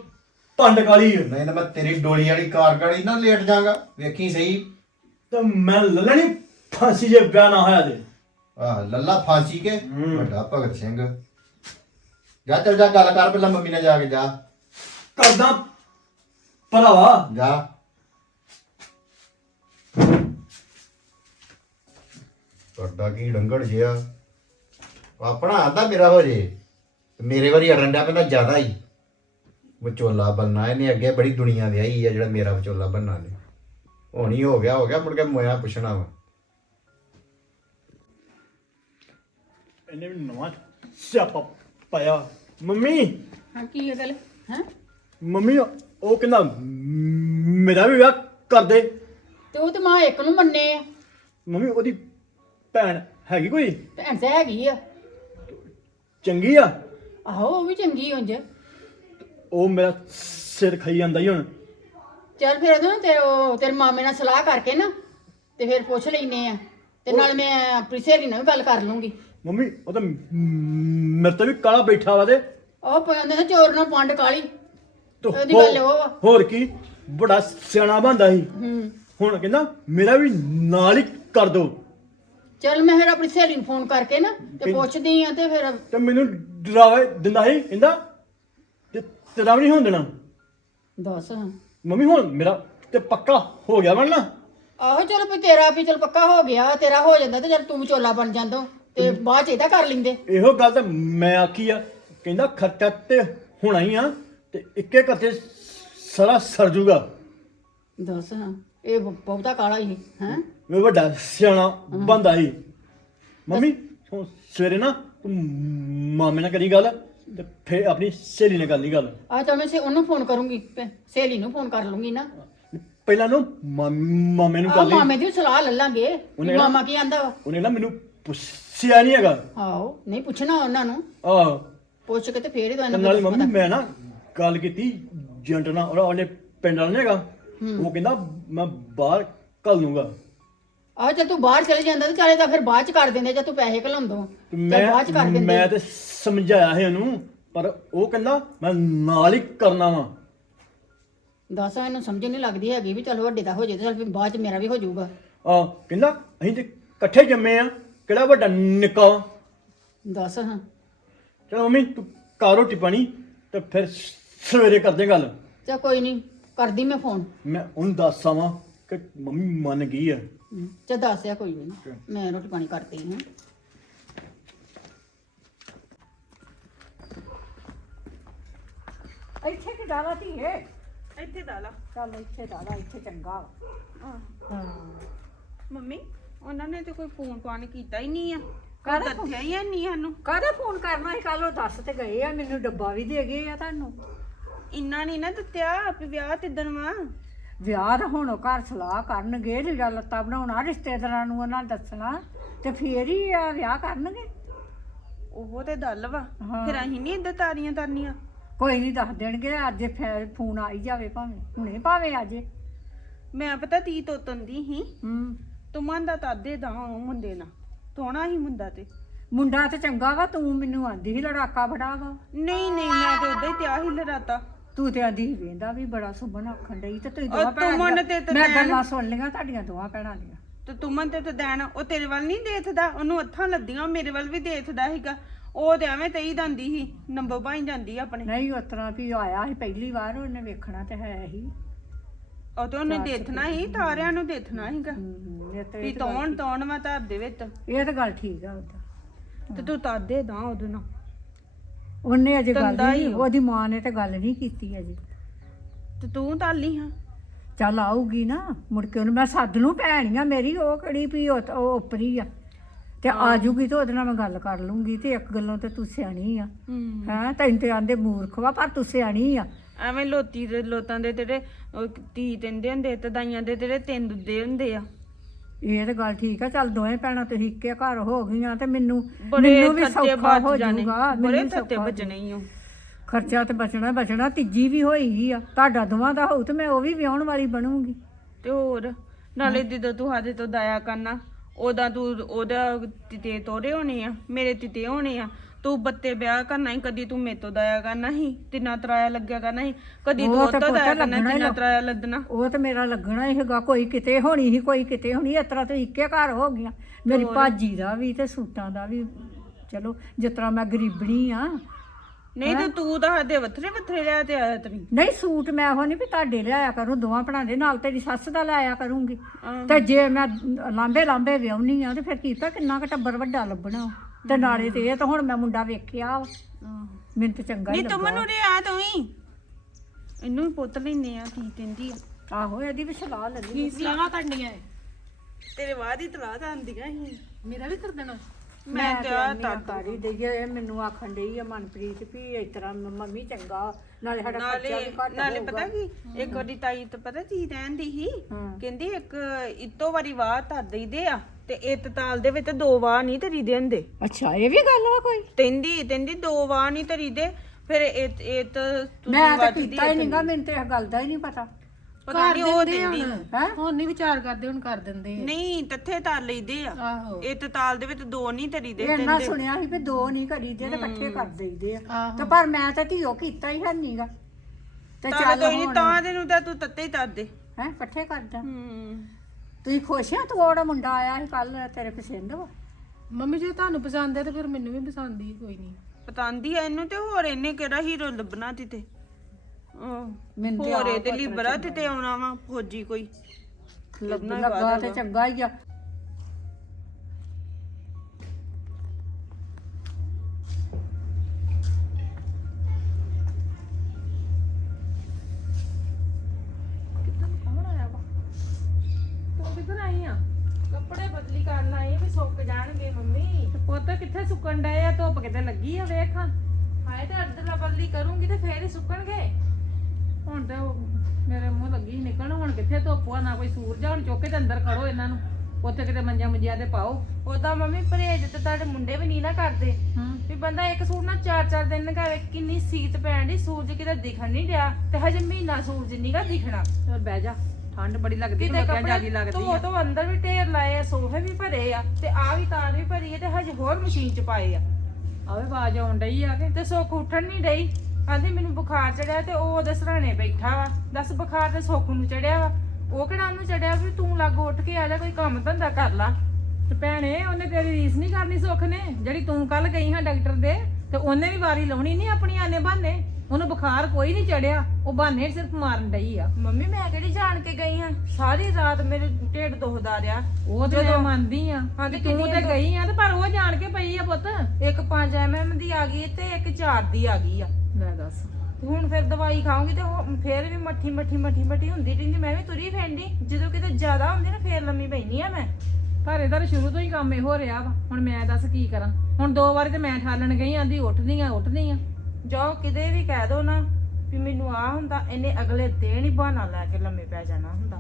ਪੰਡ ਕਾਲੀ। ਨਹੀਂ ਤਾਂ ਮੈਂ ਤੇਰੀ ਡੋਲੀ ਵਾਲੀ ਕਾਰ ਗਾੜੀ ਨਾ ਲੇਟ ਜਾਗਾ ਵੇਖੀ ਸਹੀ। ਤੇ ਮੈਂ ਲੱਲਣੀ ਫਾਂਸੀ ਜੇ ਵਿਆਹ ਨਾ ਹੋਇਆ ਤੇ। ਆ ਲੱਲਾ ਫਾਂਸੀ ਕੇ? ਹੂੰ। ਵੱਡਾ ਭਗਤ ਸਿੰਘ। ਜਾ ਚੱਲ ਜਾ ਗੱਲ ਕਰ ਪਹਿਲਾਂ ਮੰਮੀ ਨਾਲ ਜਾ ਕੇ ਜਾ। ਕਰਦਾ ਭਰਾਵਾ। ਜਾ। ਤੁਹਾਡਾ ਕੀ ਡੰਗੜ ਜਿਆ ਆਪਣਾ ਆਦਾ ਮੇਰਾ ਹੋ ਜੇ। ਤੇ ਮੇਰੇ ਵਾਰੀ ਅੜੰਡਾ ਪਹਿਲਾਂ ਜ਼ਿਆਦਾ ਹੀ। ਵਿਚੋਲਾ ਬੰਨਾ ਇਹਨੇ ਅੱਗੇ ਬੜੀ ਦੁਨੀਆ ਵਿਆਹੀ ਆ ਜਿਹੜਾ ਮੇਰਾ ਵਿਚੋਲਾ ਬੰਨਾ ਨੇ। ਹੋਣੀ ਹੋ ਗਿਆ ਹੋ ਗਿਆ ਮੁੜ ਕੇ ਮੋਇਆ ਪੁੱਛਣਾ ਵਾ। ਇਹਨੇ ਵੀ ਨਵਾਂ ਸਿਆਪਾ ਪਾਇਆ। ਮੰਮੀ! ਹਾਂ ਕੀ ਹੈ ਗੱਲ? ਹੈ? ਮੰਮੀ ਉਹ ਕਹਿੰਦਾ ਮੇਰਾ ਵੀ ਵਿਆਹ ਕਰ ਦੇ। ਤੇ ਉਹ ਤੇ ਮਾਂ ਇੱਕ ਨੂੰ ਮੰਨੇ ਆ। ਮੰਮੀ ਉਹਦੀ ਭੈਣ ਹੈਗੀ ਕੋਈ? ਭੈਣ ਤੇ ਹੈਗੀ ਆ। ਚੰਗੀ ਆ? ਆਹੋ ਉਹ ਵੀ ਚੰਗੀ ਉਂਝ। ਉਹ ਮੇਰਾ ਸਿਰ ਖਾਈ ਜਾਂਦਾ ਹੀ ਹੁਣ। ਚੱਲ ਫਿਰ ਉਹਨੂੰ ਤੇ ਉਹ ਤੇਰੇ ਮਾਮੇ ਨਾਲ ਸਲਾਹ ਕਰਕੇ ਨਾ ਤੇ ਫਿਰ ਪੁੱਛ ਲੈਨੇ ਆ। ਤੇ ਨਾਲ ਮੈਂ ਆਪਣੀ ਸਹੇਲੀ ਨਾਲ ਵੀ ਗੱਲ ਕਰ ਲੂੰਗੀ। ਮੰਮੀ ਉਹ ਤਾਂ ਮੇਰੇ ਤੇ ਵੀ ਕਾਲਾ ਬੈਠਾ ਵਾ ਤੇ। ਉਹ ਕਹਿੰਦੇ ਨੇ ਚੋਰ ਨਾਲ ਪੰਡ ਕਾਲੀ। ਤੇ ਉਹਦੀ ਹੋ- ਗੱਲ ਉਹ। ਹੋਰ ਕੀ? ਬੜਾ ਸਿਆਣਾ ਬੰਦਾ ਸੀ। ਹੂੰ। ਹੁਣ ਕਹਿੰਦਾ ਮੇਰਾ ਵੀ ਨਾਲ ਹੀ ਕਰ ਦੋ। ਚੱਲ ਮੈਂ ਫਿਰ ਆਪਣੀ ਸਹੇਲੀ ਨੂੰ ਫੋਨ ਕਰਕੇ ਨਾ ਤੇ ਪੁੱਛਦੀ ਆ ਤੇ ਫਿਰ ਤੇ ਮੈਨੂੰ ਡਰਾਵੇ ਦਿੰਦਾ ਸੀ ਕਹਿੰਦਾ ਤੇ ਤੇਰਾ ਵੀ ਨਹੀਂ ਹੋਣ ਦੇਣਾ। ਦੱਸ। ਮੰਮੀ ਹੁਣ ਮੇਰਾ ਤੇ ਪੱਕਾ ਹੋ ਗਿਆ ਵਣ ਨਾ। ਆਹੋ ਚਲ ਵੀ ਤੇਰਾ ਵੀ ਚਲ ਪੱਕਾ ਹੋ ਗਿਆ ਤੇਰਾ ਹੋ ਜਾਂਦਾ ਤੇ ਜਦ ਤੂੰ ਵਿਚੋਲਾ ਬਣ ਜਾਂਦਾ ਤੇ ਬਾਅਦ ਚ ਇਹਦਾ ਕਰ ਲੈਂਦੇ। ਇਹੋ ਗੱਲ ਤਾਂ ਮੈਂ ਆਖੀ ਆ ਕਹਿੰਦਾ ਖਰਚਾ ਤੇ ਹੋਣਾ ਹੀ ਆ ਤੇ ਇੱਕੇ ਕਰਤੇ ਸਾਰਾ ਸਰ ਜੂਗਾ। ਦੱਸ। ਹਾਂ ਇਹ ਬਹੁਤਾ ਕਾਲਾ ਹੀ ਹੈ? ਵੇ ਵੱਡਾ ਸਿਆਣਾ ਬੰਦਾ ਸੀ। ਮੰਮੀ ਸਵੇਰੇ ਨਾ ਤੂੰ ਮਾਮੇ ਨਾਲ ਕਰੀ ਗੱਲ ਤੇ ਫੇਰ ਆਪਣੀ ਸਹੇਲੀ ਨਾਲ ਕਰਨੀ ਗੱਲ। ਆ ਤਾਂ ਮੈਂ ਸੇ ਉਹਨੂੰ ਫੋਨ ਕਰੂੰਗੀ ਸਹੇਲੀ ਨੂੰ ਫੋਨ ਕਰ ਲੂੰਗੀ ਨਾ। ਪਹਿਲਾਂ ਨੂੰ ਮਾਮੇ ਨੂੰ ਆ ਕਰ ਲਈ। ਮਾਮੇ ਦੀ ਸਲਾਹ ਲੈ ਲਾਂਗੇ। ਉਹਨੇ ਮਾਮਾ ਕੀ ਆਂਦਾ ਵਾ? ਉਹਨੇ ਨਾ ਮੈਨੂੰ ਪੁੱਛਿਆ ਨਹੀਂ ਹੈਗਾ। ਆਹੋ ਨਹੀਂ ਪੁੱਛਣਾ ਉਹਨਾਂ ਨੂੰ। ਆਹ। ਪੁੱਛ ਕੇ ਤੇ ਫੇਰ ਹੀ ਤੇ ਤੁਹਾਨੂੰ ਨਾਲ ਮੰਮੀ ਮੈਂ ਨਾ ਗੱਲ ਕੀਤੀ ਏਜੰਟ ਨਾਲ ਉਹਦਾ ਉਹਨੇ ਪਿੰਡ ਵਾਲਾ ਨੀ ਹੈਗਾ। ਹੂੰ। ਉਹ ਕਹਿੰਦਾ ਮੈਂ ਬਾਹਰ ਕੱਲ ਲੂੰਗਾ ਆ ਚੱਲ ਤੂੰ ਬਾਹਰ ਚਲੇ ਜਾਂਦਾ ਤੇ ਚਾਲੇ ਤਾਂ ਫਿਰ ਬਾਅਦ ਚ ਕਰ ਦਿੰਦੇ ਜੇ ਤੂੰ ਪੈਸੇ ਘਲਾਉਂਦੋ। ਚੱਲ ਬਾਅਦ ਚ ਕਰ ਮੈਂ ਦਿੰਦੇ ਮੈਂ ਤੇ ਸਮਝਾਇਆ ਹੈ ਉਹਨੂੰ ਪਰ ਉਹ ਕਹਿੰਦਾ ਮੈਂ ਨਾਲ ਹੀ ਕਰਨਾ ਵਾ। ਦੱਸ ਇਹਨੂੰ ਸਮਝ ਨਹੀਂ ਲੱਗਦੀ ਹੈਗੀ ਵੀ ਚਲ ਵੱਡੇ ਦਾ ਹੋ ਜੇ ਤੇ ਚੱਲ ਫਿਰ ਬਾਅਦ ਚ ਮੇਰਾ ਵੀ ਹੋ ਜਾਊਗਾ। ਆ ਕਹਿੰਦਾ ਅਸੀਂ ਤੇ ਇਕੱਠੇ ਜੰਮੇ ਆ ਕਿਹੜਾ ਵੱਡਾ ਨਿੱਕਾ ਵਾ। ਦੱਸ ਹਾਂ। ਚਲ ਮੰਮੀ ਤੂੰ ਘਰ ਰੋਟੀ ਪਾਣੀ ਤੇ ਫਿਰ ਸਵੇਰੇ ਕਰਦੇ ਗੱਲ। ਚਾ ਕੋਈ ਨਹੀਂ ਕਰਦੀ ਮੈਂ ਫੋਨ। ਮੈਂ ਉਹਨੂੰ ਦੱਸਾਂ ਵਾ ਕਿ ਮੰਮੀ ਮੰਨ ਗਈ ਆ। ਤੇ ਦੱਸਿਆ ਕੋਈ ਨਹੀਂ ਮੈਂ ਰੋਟੀ ਪਾਣੀ ਕਰਤੀ ਹਾਂ। ਇੱਥੇ ਕਿ ਡਾਲਾ ਧੀਏ? ਇੱਥੇ ਡਾਲਾ। ਚੱਲ ਇੱਥੇ ਡਾਲਾ ਇੱਥੇ ਚੰਗਾ। ਵਾ। ਹਾਂ। ਮੰਮੀ ਉਹਨਾਂ ਨੇ ਤੇ ਕੋਈ ਫੋਨ ਫਾਨ ਕੀਤਾ ਹੀ ਨਹੀਂ ਆ। ਕਾ ਦੱਸਿਆ ਹੀ ਨਹੀਂ ਸਾਨੂੰ। ਕਾਹਦਾ ਫੋਨ ਕਰਨਾ ਸੀ? ਕੱਲ ਉਹ ਦੱਸ ਤੇ ਗਏ ਆ ਮੈਨੂੰ ਡੱਬਾ ਵੀ ਦੇ ਗਏ ਆ ਤੁਹਾਨੂੰ। ਇੰਨਾ ਨਹੀਂ ਨਾ ਦਿੱਤਿਆ ਵੀ ਵਿਆਹ ਤਿੱਦਣ ਵਾ। ਵਿਆਹ ਦਾ ਹੁਣ ਉਹ ਘਰ ਸਲਾਹ ਕਰਨਗੇ ਲੀੜਾ ਲੱਤਾ ਬਣਾਉਣਾ ਰਿਸ਼ਤੇਦਾਰਾਂ ਨੂੰ ਉਹਨਾਂ ਦੱਸਣਾ ਤੇ ਫੇਰ ਹੀ ਆ ਵਿਆਹ ਕਰਨਗੇ। ਉਹ ਤੇ ਦਲ ਵਾ। ਹਾਂ। ਫਿਰ ਅਸੀਂ ਨਹੀਂ ਇੱਦਾਂ ਤਾਰੀਆਂ ਤਰਨੀਆਂ। ਕੋਈ ਨਹੀਂ ਦੱਸ ਦੇਣਗੇ ਅੱਜ ਫੇ- ਫੋਨ ਆਈ ਜਾਵੇ ਭਾਵੇਂ ਹੁਣੇ ਭਾਵੇਂ ਆਜੇ। ਮੈਂ ਪਤਾ ਤੀ ਤੋਤਨ ਦੀ ਹੀ ਹੂੰ। ਤੂੰ ਮੰਨਦਾ ਤਾਦੇ ਦਾ ਉਹ ਮੁੰਡੇ ਨਾਲ। ਤੋਣਾ ਹੀ ਮੁੰਡਾ ਤੇ। ਮੁੰਡਾ ਤੇ ਚੰਗਾ ਵਾ ਤੂੰ ਮੈਨੂੰ ਆਂਦੀ ਸੀ ਲੜਾਕਾ ਬੜਾ ਵਾ। ਨਹੀਂ ਨਹੀਂ ਮੈਂ ਤੇ ਉਦਾਂ ਹੀ ਤਿਆ ਹੀ ਲੜਾਤਾ। ਤੂੰ ਤੇ ਆਂਦੀ ਵੇਂਦਾ ਵੀ ਬੜਾ ਸੁਭਨ ਆਖਣ ਡਈ ਤੇ ਤੂੰ ਭੈਣਾਂ ਮਨ ਦੀਆਂ- ਤੇ ਤੇ ਮੈਂ। ਗੱਲਾਂ ਸੁਣ ਲਈਆਂ ਤੁਹਾਡੀਆਂ ਦੋਵਾਂ ਭੈਣਾਂ ਦੀਆਂ। ਤੇ ਤੂੰ ਮਨ ਤੇ ਤੇ ਦੇਣ ਉਹ ਤੇਰੇ ਵੱਲ ਨਹੀਂ ਦੇਖਦਾ ਉਹਨੂੰ ਅੱਥਾਂ ਲੱਦੀਆਂ ਮੇਰੇ ਵੱਲ ਵੀ ਦੇਖਦਾ ਸੀਗਾ। ਉਹ ਤੇ ਐਵੇਂ ਤਈ ਦੰਦੀ ਸੀ ਨੰਬਰ ਪਾਈ ਜਾਂਦੀ ਆਪਣੇ। ਨਹੀਂ ਉਸ ਤਰ੍ਹਾਂ ਵੀ ਆਇਆ ਸੀ ਪਹਿਲੀ ਵਾਰ ਉਹਨੇ ਵੇਖਣਾ ਤੇ ਹੈ ਹੀ। ਉਹ ਤੇ ਉਹਨੇ ਦੇਖਣਾ ਹੀ ਤਾਰਿਆਂ ਨੂੰ ਦੇਖਣਾ ਸੀਗਾ। ਹੂੰ, ਇਹ ਤੇ ਵੀ ਤੌਣ ਤੌਣ ਵਾ ਦੇ ਵਿੱਚ। ਇਹ ਤਾਂ ਗੱਲ ਠੀਕ ਆ ਉਹਦਾ ਤੇ ਤੂੰ ਤਾਦੇ ਦਾ ਉਹਦੇ ਨਾਲ। ਉਹਨੇ ਅਜੇ ਗੱਲ ਧੰਦਾ ਹੀ ਨਹੀਂ ਉਹ। ਉਹਦੀ ਮਾਂ ਨੇ ਤੇ ਗੱਲ ਨਹੀਂ ਕੀਤੀ ਅਜੇ। ਤੇ ਤੂੰ ਤਾਲੀ ਹਾਂ ਚੱਲ ਆਊਗੀ ਨਾ ਮੁੜ ਕੇ ਉਹਨੂੰ ਮੈਂ ਸੱਦ ਲੂੰ ਭੈਣੀਆਂ ਮੇਰੀ ਉਹ ਕਿਹੜੀ ਵੀ ਉਹ ਉਹ ਉੱਪਰੀ ਆ। ਤੇ ਆ ਜੂਗੀ ਤੇ ਉਹਦੇ ਨਾਲ ਮੈਂ ਗੱਲ ਕਰ ਲੂੰਗੀ ਤੇ ਇੱਕ ਗੱਲੋਂ ਤੇ ਤੂੰ ਸਿਆਣੀ ਆ। ਹੂੰ। ਹੈਂ ਤੈਨੂੰ ਤੇ ਆਂਦੇ ਮੂਰਖ ਵਾ ਪਰ ਤੂੰ ਸਿਆਣੀ ਆ। ਐਵੇਂ ਲੋਤੀ ਦੇ ਲੋਤਾਂ ਦੇ ਤੇਰੇ ਉਹ ਧੀ ਤਿੰਦੇ ਹੁੰਦੇ ਤੇ ਦਾਈਆਂ ਦੇ ਤੇਰੇ ਤਿੰਨ ਦੁੱਦੇ ਹੁੰਦੇ ਆ। ਇਹ ਤਾਂ ਗੱਲ ਠੀਕ ਆ ਚੱਲ ਦੋਵੇਂ ਭੈਣਾਂ ਤੁਸੀਂ ਇੱਕੇ ਘਰ ਹੋ ਗਈਆਂ ਤੇ ਮੈਨੂੰ ਬੜੇ ਮੈਨੂੰ ਵੀ ਸੌਖਾ ਹੋ ਬਚ ਜਾਣੇ। ਜਾਊਗਾ ਬੜੇ ਮੈਨੂੰ ਸੌਖਾ ਬਚਣੇ ਹੀ ਓ ਖਰਚਾ ਤੇ ਬਚਣਾ ਬਚਣਾ ਤੀਜੀ ਵੀ ਹੋਈ ਹੀ ਆ ਤੁਹਾਡਾ ਦੋਵਾਂ ਦਾ ਹੋਊ ਤੇ ਮੈਂ ਉਹ ਵੀ ਵਿਆਹਣ ਵਾਲੀ ਬਣੂੰਗੀ। ਤੇ ਹੋਰ ਨਾਲੇ ਜਦੋਂ ਤੂੰ ਸਾਡੇ ਤੋਂ ਦਇਆ ਕਰਨਾ ਉਹਦਾ ਤੂੰ ਉਹਦਾ ਤਿਤੇ ਤੋਰੇ ਹੋਣੇ ਆ ਮੇਰੇ ਤਿਤੇ ਹੋਣੇ ਆ ਤੂੰ ਬੱਤੇ ਵਿਆਹ ਕਰਨਾ ਹੀ ਕਦੀ ਤੂੰ ਮੇਰੇ ਤੋਂ ਦਇਆ ਕਰਨਾ ਸੀ ਤਿੰਨਾ ਤਰਾਇਆ ਲੱਗਿਆ ਕਰਨਾ ਸੀ ਕਦੀ ਉਹ ਉਹ ਤਾਂ ਤੋਂ ਪੁੱਤ ਦਇਆ ਕਰਨਾ ਲੱਗਣਾ ਹੀ ਤਿੰਨਾ। ਤਰਾਇਆ ਲੱਦਣਾ ਉਹ ਤੇ ਮੇਰਾ ਲੱਗਣਾ ਹੀ ਹੈਗਾ ਕੋਈ ਕਿਤੇ ਹੋਣੀ ਸੀ ਕੋਈ ਕਿਤੇ ਹੋਣੀ ਇਸ ਤਰ੍ਹਾਂ ਤੇ ਇੱਕੇ ਘਰ ਹੋ ਗਈਆਂ। ਮੇਰੀ ਭਾਜੀ ਦਾ ਵੀ ਤੇ ਸੂਟਾਂ ਦਾ ਵੀ ਚਲੋ ਜਿਸ ਤਰ੍ਹਾਂ ਮੈਂ ਗਰੀਬਣੀ ਆ। ਨਹੀਂ ਤੇ ਤੂੰ ਤਾਂ ਸਾਡੇ ਵੱਥਰੇ ਵੱਥਰੇ ਲਿਆ ਤੇ ਆਇਆ ਤਰੀ। ਨਹੀਂ ਸੂਟ ਮੈਂ ਉਹ ਨਹੀਂ ਵੀ ਤੁਹਾਡੇ ਲਿਆਇਆ ਕਰੂੰ ਦੋਵਾਂ ਭੈਣਾਂ ਦੇ ਨਾਲ ਤੇਰੀ ਸੱਸ ਦਾ ਲਾਇਆ ਕਰੂੰਗੀ। ਤੇ ਜੇ ਮੈਂ ਲਾਂਬੇ ਲਾਂਬੇ ਵਿਆਹਣੀ ਆ ਤੇ ਫਿਰ ਕੀਤਾ ਕਿੰਨਾ ਕੁ ਟੱਬਰ ਵੱਡਾ ਲੱਭਣਾ। ਤੇ ਨਾਲੇ ਤੇ ਇਹ ਤਾਂ ਹੁਣ ਮੈਂ ਮੁੰਡਾ ਵੇਖਿਆ। ਮੈਨੂੰ ਤੇ ਚੰਗਾ ਹੀ ਨਹੀਂ ਤੂੰ ਲੱਗਾ। ਮਨੂੰ ਰੇ ਆ ਤੂੰ ਹੀ ਇਹਨੂੰ ਵੀ ਪੁੱਤ ਲੈਨੇ ਆ ਕੀ ਕਹਿੰਦੀ ਆ। ਆਹੋ ਇਹਦੀ ਵੀ ਸਲਾਹ ਲੱਗੀ ਕੀ ਸਲਾਹਾਂ ਏ ਤੇਰੇ ਬਾਅਦ ਹੀ ਤਲਾਹ ਤਾਂ ਆਂਦੀਆਂ ਸੀ ਮੇਰਾ ਵੀ ਕਰ ਦੇਣਾ। ਮੈਂ ਤੇ ਆ ਤਾਂ ਤਾੜੀ ਦਈਏ ਇਹ ਮੈਨੂੰ ਆਖਣ ਡਈ ਆ ਮਨਪ੍ਰੀਤ ਵੀ ਇਸ ਤਰ੍ਹਾਂ ਮ- ਮੰਮੀ ਚੰਗਾ। ਨਾਲੇ ਸਾਡਾ ਖਰਚਾ ਨਾਲੇ ਵੀ ਘੱਟ ਨਾਲੇ ਹੋਊਗਾ। ਪਤਾ ਕੀ? ਇੱਕ ਵਾਰੀ ਤਾਈ ਤਾਂ ਪਤਾ ਕੀ ਕਹਿੰਦੀ ਸੀ? ਹਾਂ। ਕਹਿੰਦੀ ਇੱਕ ਇੱਤੋ ਵਾਰੀ ਵਾਹ ਧਰ ਦਈਦੇ ਆ। ਤੇ ਇੱਕ ਤਾਲ ਦੇ ਵਿੱਚ ਦੋ ਵਾਹ ਨਹੀਂ ਧਰੀ ਦੇ ਹੁੰਦੇ। ਅੱਛਾ ਇਹ ਵੀ ਗੱਲ ਵਾ ਕੋਈ? ਤੈਂਦੀ ਤੈਂਦੀ ਦੋ ਵਾਹ ਨਹੀਂ ਧਰੀ ਦੇ ਫਿਰ ਇਹ ਇਹ ਤਾਂ ਮੈਂ ਤਾਂ ਕੀਤਾ ਹੀ ਨਹੀਂਗਾ ਮੈਨੂੰ ਤੇ ਇਹ ਗੱਲ ਦਾ ਹੀ ਨਹੀਂ ਪਤਾ। ਪਤਾ ਨਹੀਂ ਉਹ ਦਿੰਦੀ ਹੈ? ਹੁਣ ਨਹੀਂ ਵਿਚਾਰ ਕਰਦੇ ਹੁਣ ਕਰ ਦਿੰਦੇ ਆ। ਨਹੀਂ ਤੱਥੇ ਤਾਰ ਲਈਦੇ ਆ। ਆਹੋ। ਇੱਕ ਤਾਲ ਦੇ ਵਿੱਚ ਦੋ ਨਹੀਂ ਧਰੀ ਦੇ ਇਹਨਾਂ ਸੁਣਿਆ ਸੀ ਵੀ ਦੋ ਨਹੀਂ ਕਰੀਦੇ ਤੇ ਇਕੱਠੇ ਕਰ ਦਈਦੇ ਆ। ਤੇ ਪਰ ਮੈਂ ਤਾਂ ਧੀਓ ਕੀਤਾ ਹੀ ਹੈ ਨਹੀਂਗਾ ਤੇ ਤਾਂ ਚੱਲ ਕੋਈ ਨਹੀਂ ਤਾਂ ਤੈਨੂੰ ਤਾਂ ਤੂੰ ਤੱਤੇ ਹੀ ਤਰ ਦੇ। ਹੈ ਇਕੱਠੇ ਕਰਦਾ ਹੂੰ। ਤੁਸੀਂ ਖੁਸ਼ ਆ? ਤੂੰ ਉਹਦਾ ਮੁੰਡਾ ਆਇਆ ਸੀ ਕੱਲ ਤੇਰੇ ਪਸੰਦ ਵਾ? ਮੰਮੀ ਜੇ ਤੁਹਾਨੂੰ ਪਸੰਦ ਹੈ ਤੇ ਫਿਰ ਮੈਨੂੰ ਵੀ ਪਸੰਦ ਹੀ ਕੋਈ ਨਹੀਂ। ਪਤਾਂਦੀ ਆ ਇਹਨੂੰ ਤੇ ਹੋਰ ਇਹਨੇ ਕਿਹੜਾ ਹੀਰੋ ਲੱਭਣਾ ਤੀ? ਮੈਨੂੰ ਤੇ ਹੋਰ ਆਪ ਇਹਦੇ ਲਈ ਬੜਾ ਤੇ ਆਉਣਾ ਵਾ ਫੌਜੀ ਕੋਈ। ਲੱਗ- ਲੱਗਾ ਤੇ ਚੰਗਾ ਹੀ ਆ। ਨਿਕਲਣ ਹੁਣ ਕਿੱਥੇ ਧੁੱਪ ਆ ਨਾ ਕੋਈ ਸੂਰਜ ਆ, ਹੁਣ ਚੁੱਕ ਕੇ ਤੇ ਅੰਦਰ ਖੜੋ ਇਹਨਾਂ ਨੂੰ। ਉੱਥੇ ਕਿਤੇ ਮੰਜਾ ਮੰਜਿਆ ਤੇ ਪਾਓ। ਉਹਦਾ ਮੰਮੀ ਪਰਹੇਜ ਤੇ ਤੁਹਾਡੇ ਮੁੰਡੇ ਵੀ ਨਹੀਂ ਨਾ ਕਰਦੇ। ਵੀ ਬੰਦਾ ਇੱਕ ਸੂਟ ਨਾ ਚਾਰ ਚਾਰ ਦਿਨ ਲਗਾਵੇ ਕਿੰਨੀ ਸੀਤ ਪੈਣ ਦੀ ਸੂਰਜ ਕਿਤੇ ਦਿਖਣ ਨਹੀਂ ਡਿਆ। ਤੇ ਹਜੇ ਮਹੀਨਾ ਸੂਰਜ ਨਹੀਂਗਾ ਦਿਖਣਾ। ਚਲ ਬਹਿ ਜਾ ਠੰਡ ਬੜੀ ਲੱਗਦੀ ਕਿਤੇ ਜਿਆਦੀ ਕੱਪੜੇ ਲੱਗਦੀ ਧੋ ਆ। ਤੋਂ ਅੰਦਰ ਵੀ ਢੇਰ ਲਾਏ ਆ ਸੋਫੇ ਵੀ ਭਰੇ ਆ ਤੇ ਆ ਵੀ ਕਾਰ ਵੀ ਭਰੀ ਆ ਤੇ ਹਜੇ ਹੋਰ ਮਸ਼ੀਨ ਚ ਪਾਏ ਆ। ਆਵੇ ਆਵਾਜ਼ ਆਉਣ ਡਈ ਆ ਕੇ? ਤੇ ਸੁੱਖ ਉੱਠਣ ਨਹੀਂ ਡਈ। ਕਹਿੰਦੀ ਮੈਨੂੰ ਬੁਖਾਰ ਚੜਿਆ ਤੇ ਉਹ ਉਹਦੇ ਸਰਾਣੇ ਬੈਠਾ ਵਾ। ਦੱਸ ਬੁਖਾਰ ਤੇ ਸੁੱਖ ਨੂੰ ਚੜਿਆ ਵਾ। ਉਹ ਕਿਹੜਾ ਉਹਨੂੰ ਚੜਿਆ ਵੀ ਤੂੰ ਲਾਗੋ ਉੱਠ ਕੇ ਆ ਜਾ ਕੋਈ ਕੰਮ ਧੰਦਾ ਕਰ ਲਾ। ਤੇ ਭੈਣੇ ਉਹਨੇ ਤੇਰੀ ਰੀਸ ਨਹੀਂ ਕਰਨੀ ਸੁੱਖ ਨੇ ਜਿਹੜੀ ਤੂੰ ਕੱਲ ਗਈ ਹਾਂ ਡਾਕਟਰ ਦੇ ਤੇ ਉਹਨੇ ਵੀ ਵਾਰੀ ਲਾਉਣੀ ਨਹੀਂ ਆਪਣੀ ਆਨੇ ਬਹਾਨੇ ਉਹਨੂੰ ਬੁਖਾਰ ਕੋਈ ਨਹੀਂ ਚੜਿਆ ਉਹ ਬਹਾਨੇ ਸਿਰਫ ਮਾਰਨ ਡਈ ਆ। ਮੰਮੀ ਮੈਂ ਕਿਹੜੀ ਜਾਣ ਕੇ ਗਈ ਹਾਂ? ਸਾਰੀ ਰਾਤ ਮੇਰੇ ਢਿੱਡ ਦੁਖਦਾ ਰਿਹਾ। ਉਹ ਤੇ ਮੈਂ ਮੰਨਦੀ ਆ ਹਾਂ ਤੇ ਤੇ ਤੂੰ ਤੇ ਕਿੰਨੀਆਂ ਗਈ ਆ ਤੇ ਪਰ ਉਹ ਜਾਣ ਕੇ ਪਈ ਆ ਪੁੱਤ। ਇੱਕ 5 ਐਮਐਮ ਦੀ ਆ ਗਈ ਤੇ ਇੱਕ 4 ਦੀ ਆ ਗਈ ਆ। ਦੱਸ। ਹੁਣ ਫਿਰ ਦਵਾਈ ਖਾਉਂਗੀ ਤੇ ਫਿਰ ਵੀ ਮੱਠੀ ਮੱਠੀ ਮੱਠੀ ਮੱਠੀ ਹੁੰਦੀ ਰਹਿੰਦੀ ਮੈਂ ਵੀ ਤੁਰੀ ਫੈਂਦੀ ਜਦੋਂ ਕਿਤੇ ਜ਼ਿਆਦਾ ਹੁੰਦੀ ਨਾ ਫੇਰ ਲੰਮੀ ਪੈਣੀ ਆ ਮੈਂ। ਪਰ ਇਹਦਾ ਤਾਂ ਸ਼ੁਰੂ ਤੋਂ ਹੀ ਕੰਮ ਇਹੋ ਰਿਹਾ ਵਾ। ਹੁਣ ਮੈਂ ਦੱਸ ਕੀ ਕਰਾਂ? ਹੁਣ ਦੋ ਵਾਰੀ ਤੇ ਮੈਂ ਠਾਲਣ ਗਈ ਆਂਦੀ ਉੱਠਦੀ ਆ ਉੱਠਦੀ ਆ। ਜਾਓ ਕਿਤੇ ਵੀ ਕਹਿ ਦੋ ਨਾ ਵੀ ਮੈਨੂੰ ਆ ਹੁੰਦਾ ਇਹਨੇ ਅਗਲੇ ਦਿਨ ਹੀ ਬਹਾਨਾ ਲੈ ਕੇ ਲੰਮੇ ਪੈ ਜਾਣਾ ਹੁੰਦਾ।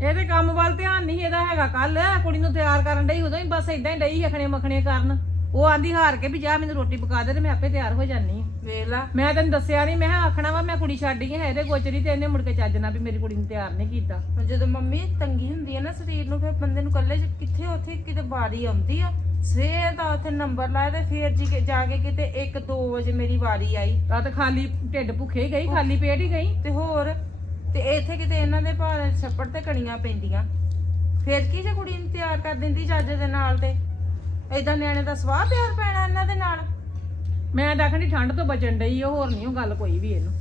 ਇਹਦੇ ਕੰਮ ਵੱਲ ਧਿਆਨ ਨਹੀਂ ਇਹਦਾ ਹੈਗਾ ਕੱਲ ਕੁੜੀ ਨੂੰ ਤਿਆਰ ਕਰਨ ਡਈ ਉਦੋਂ ਹੀ ਬਸ ਇਦਾਂ ਹੀ ਡਈ ਅਖਣੇ ਮਖਣੇ ਕਰਨ। ਉਹ ਆਂਦੀ ਹਾਰ ਕੇ ਵੀ ਜਾ ਮੈਨੂੰ ਰੋਟੀ ਪਕਾ ਦੇ ਤੇ ਮੈਂ ਆਪੇ ਤਿਆਰ ਹੋ ਜਾਨੀ ਆ ਵੇਖ ਲਾ। ਮੈਂ ਤੈਨੂੰ ਦੱਸਿਆ ਨਹੀਂ ਮੈਂ ਕਿਹਾ ਆਖਣਾ ਵਾ ਮੈਂ ਕੁੜੀ ਛੱਡ ਗਈ ਹੈ ਇਹਦੇ ਗੋਚਰੀ ਤੇ ਇਹਨੇ ਮੁੜ ਕੇ ਚੱਜਣਾ ਵੀ ਮੇਰੀ ਕੁੜੀ ਨੂੰ ਤਿਆਰ ਨਹੀਂ ਕੀਤਾ। ਹੁਣ ਜਦੋਂ ਮੰਮੀ ਤੰਗੀ ਹੁੰਦੀ ਹੈ ਨਾ ਸਰੀਰ ਨੂੰ ਫਿਰ ਬੰਦੇ ਨੂੰ ਇਕੱਲੇ ਚ ਕਿੱਥੇ ਉੱਥੇ ਕਿਤੇ ਵਾਰੀ ਆਉਂਦੀ ਆ। ਸਵੇਰ ਦਾ ਉੱਥੇ ਨੰਬਰ ਲਾਇਆ ਤੇ ਫੇਰ ਜੀ ਕੇ ਜਾ ਕੇ ਕਿਤੇ 1-2 ਵਜੇ ਮੇਰੀ ਵਾਰੀ ਆਈ। ਤਾਂ ਤੇ ਖਾਲੀ ਢਿੱਡ ਭੁੱਖੇ ਹੀ ਗਈ ਖਾਲੀ ਪੇਟ ਹੀ ਗਈ। ਤੇ ਹੋਰ ਤੇ ਇੱਥੇ ਕਿਤੇ ਇਹਨਾਂ ਦੇ ਭਾਰ ਛੱਪੜ ਤੇ ਕਣੀਆਂ ਪੈਂਦੀਆਂ। ਫੇਰ ਕੀ ਜੇ ਕੁੜੀ ਨੂੰ ਤਿਆਰ ਕਰ ਦਿੰਦੀ ਜੱਜ ਦੇ ਨਾਲ ਤੇ? ਏਦਾਂ ਨਿਆਣੇ ਦਾ ਸਵਾਹ ਪਿਆਰ ਪੈਣਾ ਇਹਨਾਂ ਦੇ ਨਾਲ? ਮੈਂ ਤਾਂ ਆਖਣੀ ਠੰਡ ਤੋਂ ਬਚਣ ਡਈ ਉਹ ਹੋਰ ਨਹੀਂ ਉਹ ਗੱਲ ਕੋਈ ਵੀ ਇਹਨੂੰ।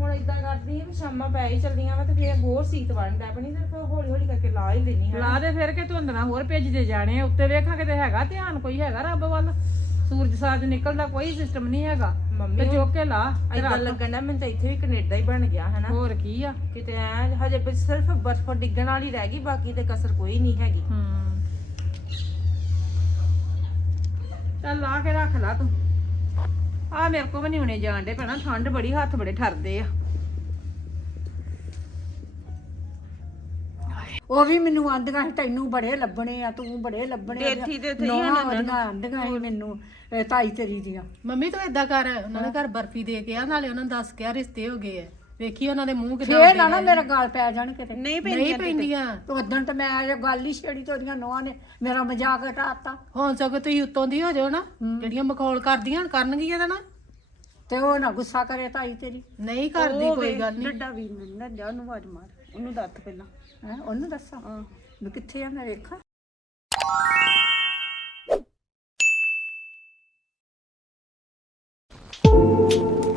ਹੁਣ ਏਦਾਂ ਕਰਦੀ ਆ ਵੀ ਸ਼ਾਮਾਂ ਪੈ ਹੀ ਚਲਦੀਆਂ ਵਾ ਤੇ ਫੇਰ ਹੋਰ ਸੀਤ ਬਣਦਾ ਆਪਣੀ ਤੇ ਫਿਰ ਹੌਲੀ ਹੌਲੀ ਕਰਕੇ ਲਾ ਹੀ ਲੈਣੀ ਲਾ ਦੇ ਫਿਰ ਕੇ ਧੁੰਦ ਨਾ ਹੋਰ ਭੇਜਦੇ ਜਾਣੇ ਆ। ਉੱਤੇ ਵੇਖਾਂ ਕਿਤੇ ਹੈਗਾ ਧਿਆਨ ਕੋਈ ਹੈਗਾ ਰੱਬ ਵੱਲ। ਸੂਰਜ ਸਾਜ ਨਿਕਲਦਾ ਕੋਈ ਸਿਸਟਮ ਨਹੀਂ ਹੈਗਾ। ਮੰਮੀ ਤੇ ਚੁੱਕ ਕੇ ਲਾ ਤੇ ਰੱਖ। ਲੱਗਣ ਦਾ ਮੈਨੂੰ ਤਾਂ ਇੱਥੇ ਵੀ ਕੈਨੇਡਾ ਹੀ ਬਣ ਗਿਆ ਹਨਾ। ਹੋਰ ਕੀ ਆ? ਕਿਤੇ ਐ ਹਜੇ ਸਿਰਫ ਬਰਫ਼ ਡਿੱਗਣ ਵਾਲੀ ਰਹਿ ਗਈ ਬਾਕੀ ਤੇ ਕਸਰ ਕੋਈ ਨਹੀਂ ਹੈਗੀ। ਹੂੰ। ਚੱਲ ਲਾ ਕੇ ਰੱਖ ਲਾ ਤੂੰ। ਆ ਮੇਰੇ ਕੋ ਵੀ ਨਹੀਂ ਹੁਣੇ ਜਾਣ ਦੇ ਪੈਣਾ ਠੰਡ ਬੜੀ ਹੱਥ ਬੜੇ ਠਰਦੇ ਆ। ਉਹ ਵੀ ਮੈਨੂੰ ਆਂਦੀਆਂ ਸੀ ਤੈਨੂੰ ਬੜੇ ਲੱਭਣੇ ਆ ਤੂੰ ਬੜੇ ਲੱਭਣੇ ਆ। ਡੇਠੀ ਤੇ ਥਈ ਨੌਵਾਂ ਉਹਦੀਆਂ ਆਂਦੀਆਂ ਸੀ ਮੈਨੂੰ ਇਹ ਤਾਈ ਤੇਰੀ ਦੀਆਂ। ਮੰਮੀ ਤੂੰ ਏਦਾਂ ਕਰ ਉਹਨਾਂ ਦੇ ਘਰ ਬਰਫੀ ਦੇ ਕੇ ਆ ਨਾਲੇ ਉਹਨਾਂ ਨੂੰ ਦੱਸ ਕੇ ਆ ਰਿਸ਼ਤੇ ਹੋ ਗਏ ਆ। ਵੇਖੀ ਉਹਨਾਂ ਦੇ ਮੂੰਹ ਕਿਦਾਂ ਫੇਰ ਨਾ ਨਾ ਮੇਰਾ ਗਾਲ ਪੈ ਜਾਣ ਕਿਤੇ। ਨਹੀਂ ਨਹੀਂ ਪੈਂਦੀਆਂ ਉਦੋਂ ਤਾਂ ਮੈਂ ਇਹ ਗੱਲ ਹੀ ਛੇੜੀ ਤੇ ਉਹਦੀਆਂ ਨੌਵਾਂ ਨੇ ਮੇਰਾ ਮਜ਼ਾਕ ਹਟਾਤਾ। ਹੁਣ ਸਗੋਂ ਤੁਸੀਂ ਉੱਤੋਂ ਦੀ ਹੋ ਜਾਓ ਨਾ ਜਿਹੜੀਆਂ ਮਖੌਲ ਕਰਦੀਆਂ ਕਰਨਗੀਆਂ ਇਹਦਾ ਨਾ। ਤੇ ਉਹ ਨਾ ਗੁੱਸਾ ਕਰੇ ਤਾਈ ਤੇਰੀ। ਨਹੀਂ ਕਰਦੀ ਕੋਈ ਗੱਲ ਨਹੀਂ ਡੱਡਾ ਵੀ ਨਾ ਜਾ ਉਹਨੂੰ ਆਵਾਜ਼ ਮਾਰ ਉਹਨੂੰ ਦੱਸ ਪਹਿਲਾਂ। ਹੈ ਉਹਨੂੰ ਦੱਸਾਂ? ਵੀ ਕਿੱਥੇ ਆ ਮੈਂ ਵੇਖਾਂ। Thank